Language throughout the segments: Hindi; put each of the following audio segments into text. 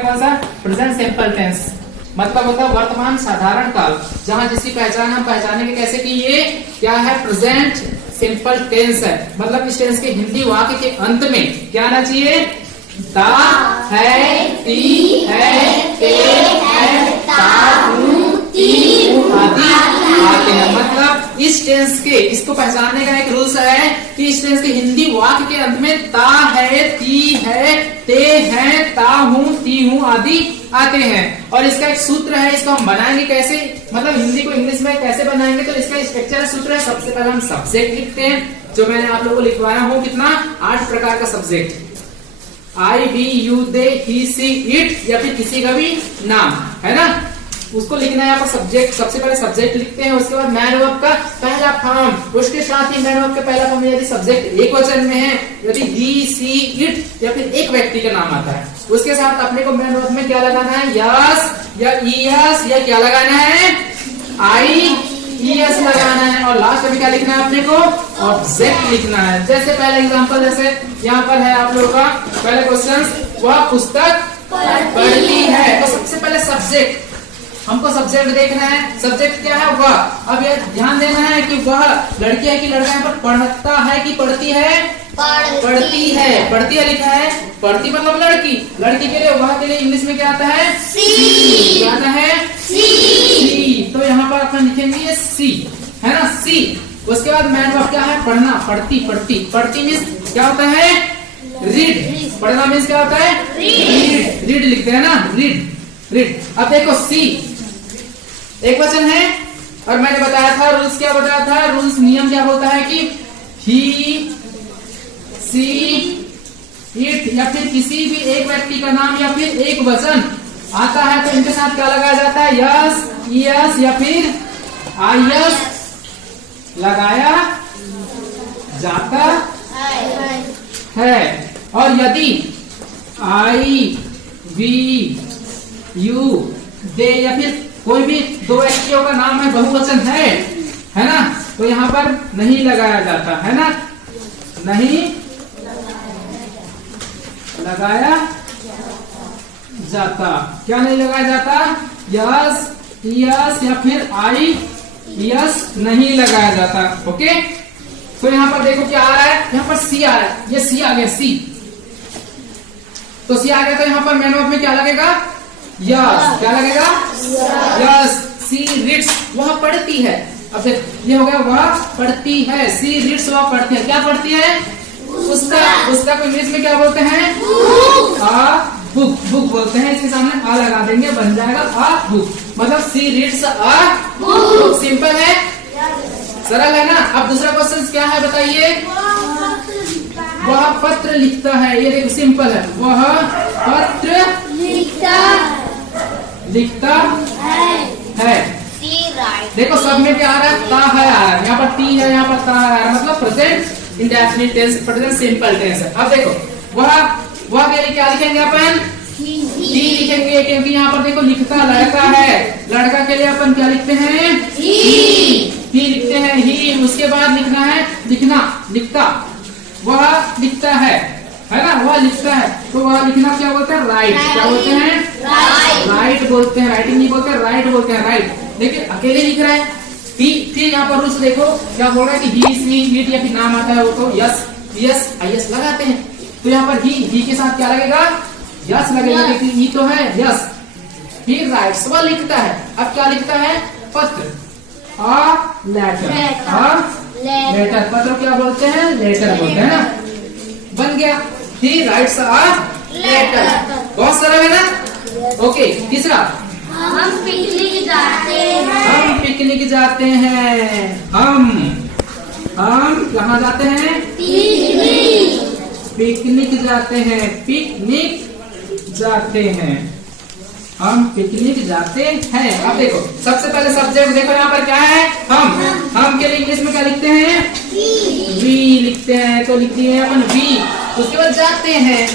कौन सा प्रेजेंट सिंपल टेंस मतलब होता है वर्तमान साधारण काल, जहां जिसकी पहचान हम पहचानेंगे कैसे कि ये क्या है, प्रेजेंट सिंपल टेंस है। मतलब इस टेंस के हिंदी वाक्य के अंत में क्या आना चाहिए, ता है, ती है, ते है, ता हूं, ती हूं आदि आते हैं। मतलब इस टेंस के, इसको पहचानने का एक रूल्स है कि इस टेंस के हिंदी वाक्य के अंत में ता है, ती है, ते है, ता हूं, ती हूं आदि आते हैं। और इसका एक सूत्र है, इसको हम बनाएंगे कैसे, मतलब हिंदी को इंग्लिश में कैसे बनाएंगे, तो इसका स्ट्रक्चर सूत्र है। सबसे पहले हम सब्जेक्ट लिखते हैं, जो मैंने आप लोगों को लिखवाया हूं, कितना 8 प्रकार का subject, I, we, you, they, he, she, it या फिर किसी का भी नाम है ना, उसको लिखना है। यहाँ पर सब्जेक्ट, सबसे पहले सब्जेक्ट लिखते हैं, उसके बाद मैन वर्ब का पहला फॉर्म, उसके साथ ही मैन वर्ब का पहला फॉर्म यदि सब्जेक्ट एक वचन में है, यदि ही, सी, इट या फिर एक व्यक्ति का नाम आता है, उसके साथ अपने को मैन वर्ब में क्या लगाना है, यस या ईएस या क्या लगाना है, आई ईएस लगाना है। और लास्ट में क्या लिखना है अपने को, ऑब्जेक्ट लिखना है। जैसे पहले एग्जांपल, जैसे यहाँ पर है आप लोगों का पहले क्वेश्चन, वह पुस्तक पढ़ती है, तो सबसे पहले सब्जेक्ट, हमको सब्जेक्ट देखना है। सब्जेक्ट क्या है, वह। अब ये ध्यान देना है कि वह लड़की है कि लड़का है, पर पढ़ता है कि पढ़ती है, पढ़ती है, पढ़ती है लिखा है, पढ़ती मतलब लड़की, लड़की के लिए, वह के लिए इंग्लिश में क्या आता है, सी, क्या आता है, सी। तो यहाँ पर अपन लिखेंगे सी, है ना, सी। उसके बाद मैन वर्ब क्या है, पढ़ना, पढ़ती, पढ़ती, पढ़ती मीन्स क्या होता है, रीड, पढ़ना मीन्स क्या होता है, रीड, रीड लिखते हैं ना, रीड, रीड। अब देखो सी एक वचन है, और मैंने बताया था रूल्स, क्या बताया था, रूल्स नियम क्या बोलता है कि ही, सी, इट या फिर किसी भी एक व्यक्ति का नाम या फिर एक वचन आता है तो इनके साथ क्या लगाया जाता है, यस, यस या फिर आईएस लगाया जाता है। और यदि आई, वी, यू, दे या फिर कोई भी दो व्यक्तियों का नाम है, बहुवचन है ना, तो यहाँ पर नहीं लगाया जाता, है ना, नहीं लगाया जाता। क्या नहीं लगाया जाता, यस, यस या फिर आई, यस नहीं लगाया जाता। ओके, तो यहाँ पर देखो क्या आ रहा है, यहाँ पर सी आ रहा है, ये सी आ गया, सी, तो सी आ गया, तो यहाँ पर मैन वर्ब में क्या लगेगा, यस, क्या लगेगा, यस। सी रीड्स, वह पढ़ती है। अब देख, ये हो गया, वह पढ़ती है, सी रीड्स, वह पढ़ती है, क्या पढ़ती है, पुस्तक, पुस्तक इंग्लिश में क्या बोलते हैं, आ बुक, बुक बोलते हैं। इसके सामने आ लगा देंगे, बन जाएगा आ बुक, मतलब सी रीड्स आ बुक। सिंपल है, सरल है ना। अब दूसरा क्वेश्चन क्या है बताइए, वह पत्र लिखता है, ये देखो सिंपल है, वह पत्र लिखता है। देखो सब में क्या आ रहा है, ता है आ रहा है, यहाँ पर टी है, यहाँ पर ता है आ रहा है, मतलब present indefinite tense, present simple tense है। अब देखो वह के लिए क्या लिखेंगे अपन, ही लिखेंगे, क्योंकि यहाँ पर देखो लिखता लड़का है, लड़का के लिए अपन क्या लिखते हैं, ही लिखते हैं, ही। उसके बाद लिखना है, लिखना, लिखता, वह लिखता है ना, वह लिखता है, तो वह लिखना क्या बोलते हैं, राइट, क्या बोलते हैं, राइट बोलते हैं, राइटिंग नहीं बोलते, राइट बोलते हैं, राइट। देखिए अकेले लिख रहा है, फिर यहाँ पर रूल्स देखो क्या बोल रहा है कि ही, सी, इट या फिर नाम आता है वो तो यस, यस, आईएस लगाते हैं। तो यहाँ पर ही के साथ क्या लगेगा, यस लगेगा, क्योंकि ही तो है, यस। फिर राइट्स, वह लिखता है। अब क्या लिखता है, पत्र, अ लेटर, लेटर, पत्र क्या बोलते हैं, लेटर बोलते हैं ना, बन गया। ही राइट्स अ लेटर, बहुत सरल है ना। ओके, तीसरा, हम पिकनिक जाते हैं, हम पिकनिक जाते हैं, हम कहाँ जाते हैं, पिकनिक जाते हैं, पिकनिक जाते हैं, हम पिकनिक जाते हैं। अब देखो सबसे पहले सब्जेक्ट देखो, यहाँ पर क्या है, हम के लिए इंग्लिश में क्या लिखते हैं, वी लिखते हैं, तो लिख दिए अपन वी। उसके बाद जाते हैं,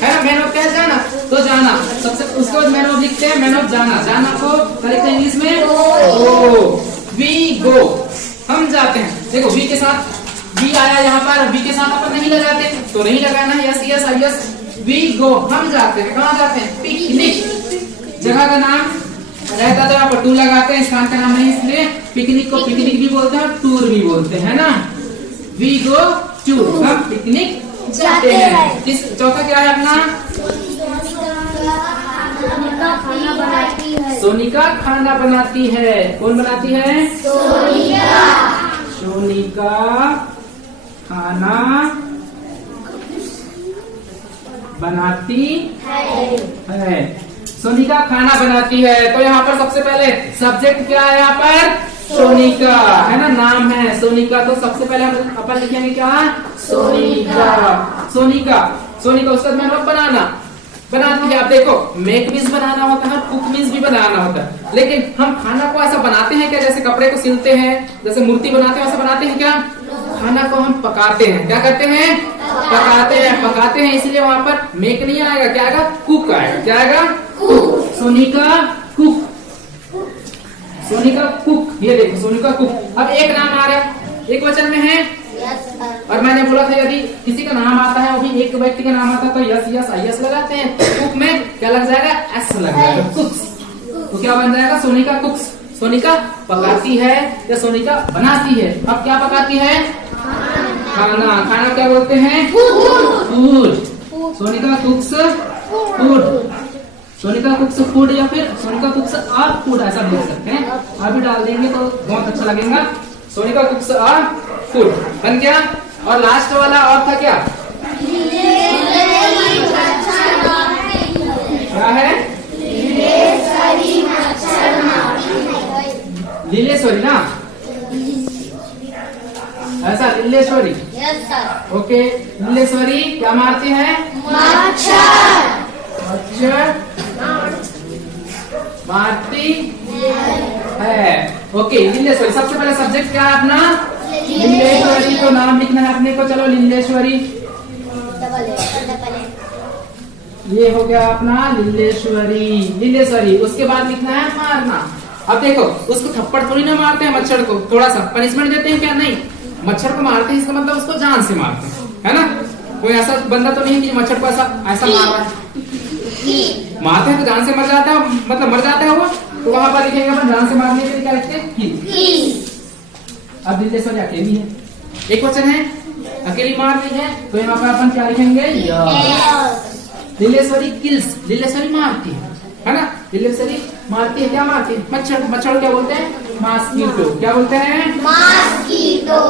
है ना, मैन ऑफ क्या है, जाना, तो जाना सबसे, उसके बाद मैन ऑफ लिखते हैं, मैन ऑफ जाना, जाना को क्या लिखते हैं इंग्लिश में, गो, वी गो, हम जाते हैं। देखो वी के साथ वी आया, यहाँ पर वी के साथ अपन नहीं लगाते, तो नहीं लगाना, yes, yes, yes we go हम जाते हैं, कहाँ जाते हैं? पिकनिक। जगह का नाम रहता तो आप टू लगाते हैं, स्थान का नाम नहीं, इसलिए पिकनिक को पिकनिक भी बोलते हैं और टूर भी बोलते हैं ना। वी गो टूर, हम पिकनिक जाते हैं। चौथा क्या है अपना? खाना बनाती है। सोनिका खाना बनाती है। कौन बनाती है? सोनिका। सोनिका खाना बनाती है। सोनिका खाना बनाती है। तो यहाँ पर सबसे पहले सब्जेक्ट क्या है? यहाँ पर सोनिका है ना, नाम है सोनिका। तो सबसे पहले हम अपन लिखेंगे क्या? सोनिका। सोनिका सोनिका उसका मतलब बनाना, बनाती है। आप देखो, मेक मीन्स बनाना होता है, कुक मीन्स भी बनाना होता है, लेकिन हम खाना को ऐसा बनाते हैं क्या? जैसे कपड़े को सिलते हैं, जैसे मूर्ति बनाते हैं, वैसा बनाते हैं क्या? खाना को हम पकाते हैं। क्या करते हैं? पकाते हैं। पकाते हैं, इसलिए वहां पर मेक नहीं आएगा, क्या आएगा? कुक आएगा। क्या आएगा? Cook. Sonika cook. Sonika cook. ये देखो, सोनिका कुक। अब एक नाम आ रहा है, एक वचन में है, और मैंने बोला था यदि किसी का नाम आता है, अभी एक व्यक्ति का नाम आता है, तो यस यस आई एस लगाते हैं। कुक में क्या लग जाएगा? एस लग जाएगा, कुक्स। तो क्या बन जाएगा? सोनिका कुक्स। सोनिका पकाती है या सोनिका बनाती है? अब क्या पकाती है? खाना। खाना क्या बोलते हैं? Food. Sonika कुक्स food. Sonika कुक्स food या फिर सोनिका कुक्स आर फूड, ऐसा बोल सकते हैं। आप भी डाल देंगे तो बहुत अच्छा लगेगा। सोनिका कुक्स आर फूड बन गया। और लास्ट वाला और था क्या? क्या है? लीलेश्वरी ना, ऐसा लीलेश्वरी। ओके, लीलेश्वरी क्या मारती है? मच्छर। मच्छर मारती है। ओके, लीलेश्वरी। सबसे पहले सब्जेक्ट क्या है अपना? लीलेश्वरी। तो नाम लिखना है अपने को। चलो, लीलेश्वरी। ये हो गया अपना लीलेश्वरी। लीलेश्वरी। उसके बाद लिखना है मारना। अब देखो, उसको थप्पड़ थोड़ी ना मारते हैं, मच्छर को थोड़ा सा पनिशमेंट देते हैं क्या? नहीं, मच्छर को मारते हैं, इसका मतलब उसको जान से मारते हैं, है ना। कोई ऐसा बंदा तो नहीं कि मच्छर को ऐसा ऐसा मार रहा है। मारते हैं तो जान से मर जाता है, मतलब मर जाता है वो। तो वहां पर लिखेंगे अपन जान से मारने के लिए क्या लिखते हैं? अब लीलेश्वरी अकेली है, एक वचन है, अकेली मार रही है, तो यहाँ पर अपन क्या लिखेंगे? लीलेश्वरी किल्स। लीलेश्वरी मारती है ना। लीलेश्वरी मारती है। क्या मारती है? मच्छर। मच्छर क्या बोलते हैं? मॉस्किटो। क्या बोलते हैं? मॉस्किटो।